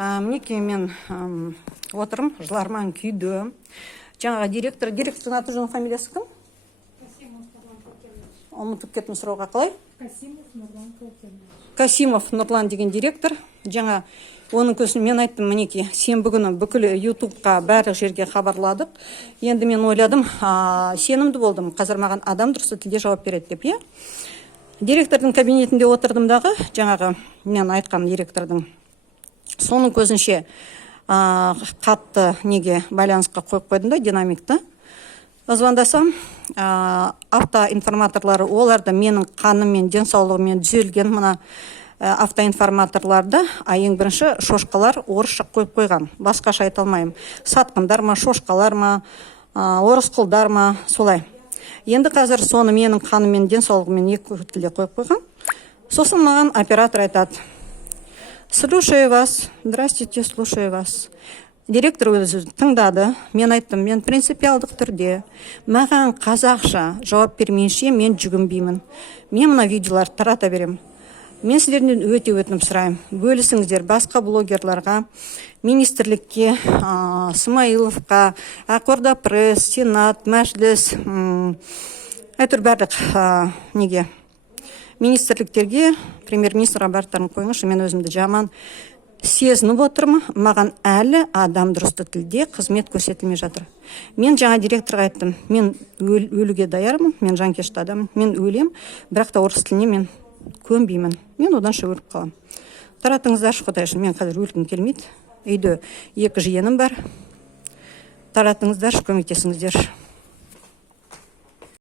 Мінекей мен отырым, жыларман күйді. Жаңағы директордың аты жөнін фамилиясы кім? Ұмытып кеттім сұрауға қалай? Касимов Нұрлан деген директор. Жаңа оның көсін мен айттым, мінекей, сенбі күні бүкіл ютубқа барлық жерге хабарладық. Енді мен ойладым, сенімді болдым, қазір маған адам дұрыс тілде жауап береді деп, Директордың кабинетінде отырдым дағы, жаңағы мен айтқан директордың. Соның көзінше қатты неге байланысқа қойып қойдым да, динамикті. Звондасам, автоинформаторлары, оларды менің қаныммен, денсаулығымен түзелген мына автоинформаторларды, ең бірінші шошқалар орысша қойып қойған. Басқаша айта алмаймын. Сатқындар ма, шошқалар ма, орысқұлдар ма, солай. Енді қазір соны менің қаныммен, денсаулығымен екі тілде қойып қойған. Сосын маған оператор айтады: слушаю вас, здравствуйте, слушаю вас. Директор өзі тыңдады, мен айттым, мен принципиалдық түрде, маған қазақша жауап бермейінше мен жүгінбеймін. Мен мына видеоларды тарата берем. Мен сіздерден өте өтінім сұрайым. Бөлісіңіздер басқа блогерларға, министрлікке, Смайыловқа, Ақорда пресс, Сенат, Мәжіліс, әйтір барлық неге министрліктерге, премьер-министрға барлықтарын қойыңызшы, мен өзімді жаман сезініп отырмын, маған әлі адам дұрысты тілде қызмет көрсетілмей жатыр. Мен жаңа директорға айттым, мен өлуге даярмын, мен жанкешті адаммын, мен өлем, бірақ та орыс тіліне мен көнбеймін, мен одан өліп қалам. Таратыңыздаршы, Құдай үшін, мен қазір өлгім келмейді. Үйде 2 жиенім бар. Таратыңыздаршы, көмектесіңіздерші.